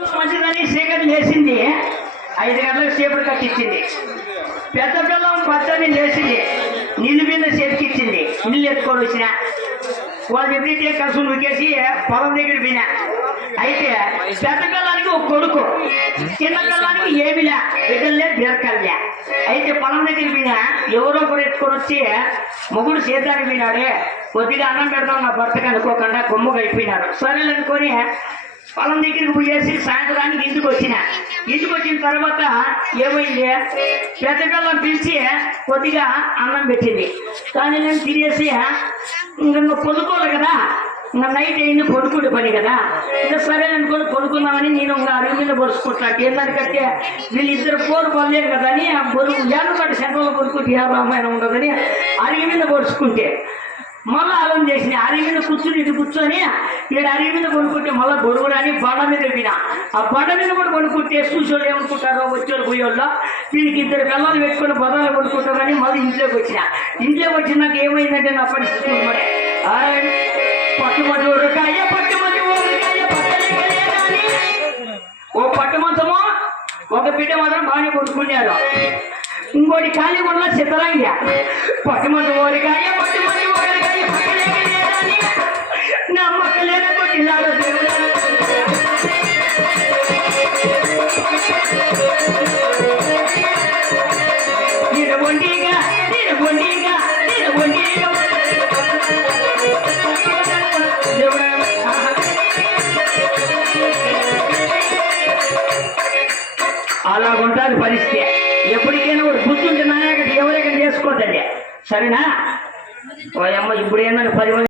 మంచిదని చీకటి చేసింది. ఐదు గంటలకు సేపటి కట్టించింది. పెద్ద పిల్లం పచ్చని చేసింది. నీళ్ళు మీద చేతికిచ్చింది. నీళ్ళు ఎత్తుకొని వచ్చిన. వాళ్ళు ఎప్పుడైతే కసు నూకేసి పొలం దగ్గర పోయినా అయితే పెద్ద పిల్లానికి ఒక కొడుకు. చిన్న పిల్లానికి ఏమిలే బిడ్డలే బీరకల్లే అయితే పొలం దగ్గర పోయినా ఎవరో ఒకరు ఎత్తుకొని వచ్చి మొగుడు సేద్దానికి పోయినాడే కొద్దిగా అన్నం పెడతాం నా భర్తకు అనుకోకుండా కొమ్ముగా అయిపోయినారు సరేలే అనుకొని పొలం దగ్గరికి పోయేసి సాయంత్రానికి ఇంటికి వచ్చిన. ఇంటికి వచ్చిన తర్వాత ఏమైంది? పెద్దపిల్లం పిలిచి కొద్దిగా అన్నం పెట్టింది. కానీ నేను తినేసి ఇంకా నువ్వు కదా? ఇంకా నైట్ అయింది పడుకునే పని కదా? ఇంకా సరే అనుకుని పడుకున్నామని నేను ఇంకా అరుగు మీద పొడుచుకుంటున్నాను ఏంటంటే వీళ్ళిద్దరు పోరు పొందలేరు కదా అని ఆ బరువు ఏళ్ళపాటి సెంట్రల్లో పడుకుంటే ఏ రామాయణ ఉండదని అరుగు మీద పొడుచుకుంటే. మళ్ళీ ఆలోచన చేసిన అరిగి మీద కూర్చుని ఇటు కూర్చొని ఇక్కడ అరిగి మీద కొనుక్కుంటే మళ్ళీ గొడుగుడు అని బండ మీద విన ఆ బండ మీద కూడా కొనుక్కుంటే చూసేవాళ్ళు ఏమనుకుంటారో వచ్చేవాళ్ళు పోయేవాళ్ళు? దీనికి ఇద్దరు పిల్లలు పెట్టుకుని బదాలు కొనుక్కుంటారని మళ్ళీ ఇంట్లోకి వచ్చిన. ఇంట్లోకి వచ్చినాక ఏమైందంటే నా పరిస్థితి మరి. ఆయ్, పట్టుమతి ఊరకాయ పట్టుమతి ఓ పట్టుమంతము ఒక బిడ్డ మాత్రం బాగానే కొనుక్కున్నారు ఇంకోటి ఖాళీ కూడా సిద్ధరంగ పట్టుమంది ఓరికాయ ఉంటుంది పరిస్థితి. ఎప్పటికైనా ఒక గుర్తుంటున్నాయా ఉంటే నాయకుడు ఎవరైనా చేసుకోవద్దండి సరేనా? ఓ అమ్మ ఇప్పుడు ఏంటంటే పది